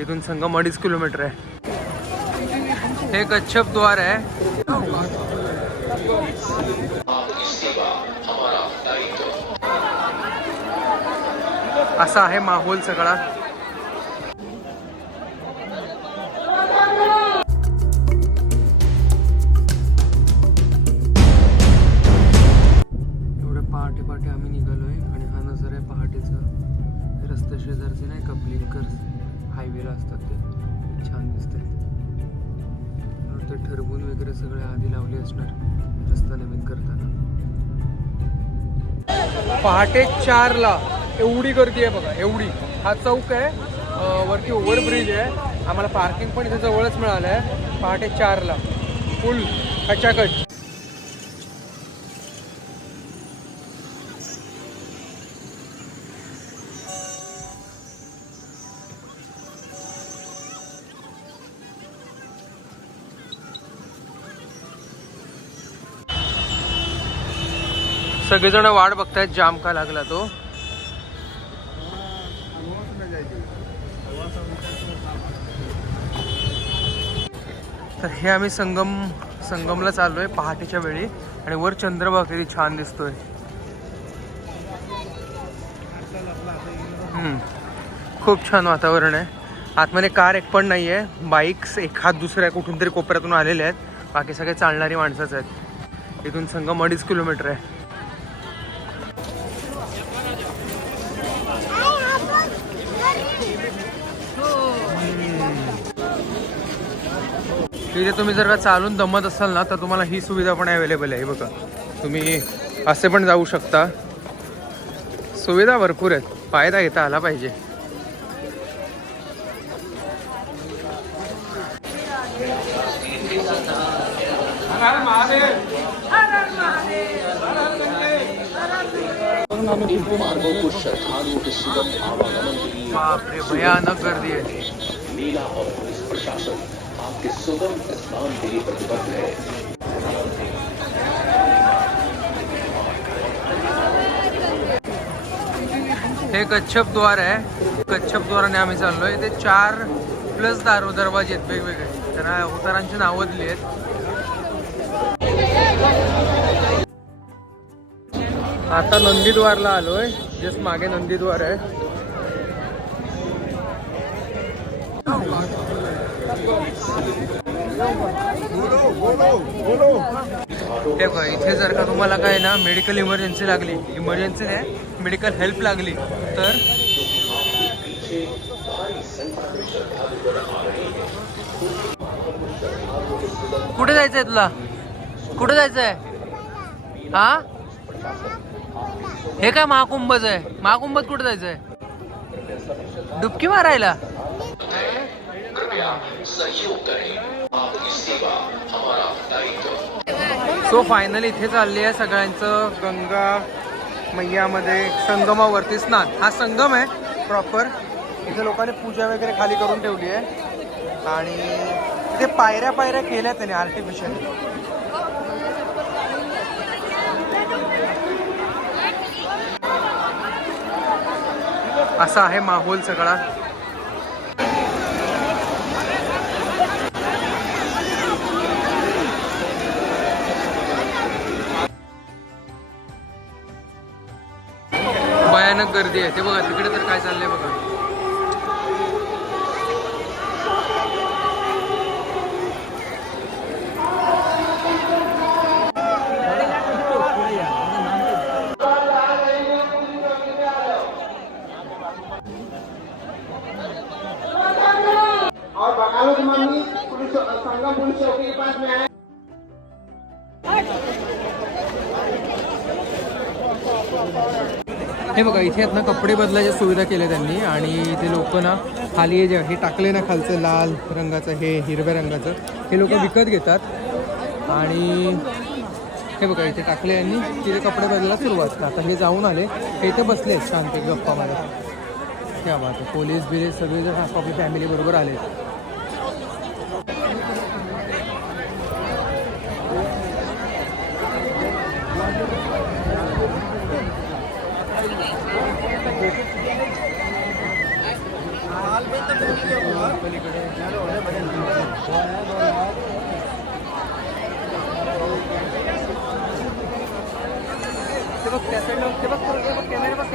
इथून संगम अडीच किलोमीटर आहे. हे कच्छप द्वार आहे. असा आहे माहोल सगळा. एवढे पहाटे पहाटे आम्ही निघालोय आणि हा नजर आहे पहाटेचा. हे रस्ते शेजारचे नाही का? ब्लिंकर्स हायवेला असतात ते. छान दिसतात ते ठरवून वगैरे सगळे आधी लावले असणार रस्ता नवीन करताना. पहाटे चारला. एवढी गर्दी आहे बघा एवढी. हा चौक आहे. वरती ओव्हरब्रिज आहे. आम्हाला पार्किंग पण इथे जवळच मिळालं आहे पहाटे चारला. फुल कचाकच. सगळेजण वाट बघतायत जाम का लागला तो. तर हे आम्ही संगम संगमला चाललोय पहाटेच्या वेळी आणि वर चंद्रभाग किती छान दिसतोय. खूप छान वातावरण आहे. आतमध्ये कार एक पण नाही आहे बाईक्स एखाद दुसऱ्या कुठून तरी कोपऱ्यातून आलेले आहेत. बाकी सगळे चालणारी माणसंच आहेत. इथून संगम अडीच किलोमीटर आहे. इथे तुम्ही जर का चालून दमत असाल ना तर तुम्हाला ही सुविधा पण अवेलेबल आहे. बघा तुम्ही असे पण जाऊ शकता. सुविधा भरपूर आहेत. फायदा घेता आला पाहिजे. बापरे भयानक गर्दी आहे. आपके सुगम स्नान के लिए प्रतिबद्ध है। हे कच्छप द्वार आहे कच्छप द्वाराने आम्ही चाललोय. ते चार प्लस दारो दरवाजे आहेत वेगवेगळे. त्यांना उतारांची नावं दिली आहेत. आता नंदीद्वारला आलोय. जस्ट मागे नंदीद्वार आहे. हे बघा इथे जर का तुम्हाला काय ना मेडिकल इमर्जन्सी लागली इमर्जन्सी नाही मेडिकल हेल्प लागली तर कुठे जायचंय तुला? कुठे जायचंय? हा? हे काय महाकुंभच आहे? महाकुंभात कुठे जायचंय? डुबकी मारायला? सहयोग करें आपकी सेवा हमारा दायित्व सो फायनली इथे चालली आहे सगळ्यांचं गंगा मैयामध्ये संगमावरती स्नान. हा संगम आहे प्रॉपर इथे लोकांनी पूजा वगैरे खाली करून ठेवली आहे. आणि इथे पायऱ्या पायऱ्या केल्या त्याने आर्टिफिशियल असा आहे माहोल सगळा. भयानक गर्दी आहे. ते बघा तिकडे तर काय चाललंय बघा. हे बघा इथे आहेत ना कपडे बदलायच्या सुविधा केल्या त्यांनी आणि ते लोक ना खाली हे जे हे टाकले ना खालचं लाल रंगाचं हे हिरव्या रंगाचं हे लोक विकत घेतात. आणि हे बघा इथे टाकले यांनी तिथे कपडे बदलायला सुरुवात. आता हे जाऊन आले हे इथे बसले आहेत शांत गप्पामध्ये त्या बात पोलीस बिलीस सगळे जण आपापल्या फॅमिली बरोबर आले ते बघ त्या साईडला ते बघ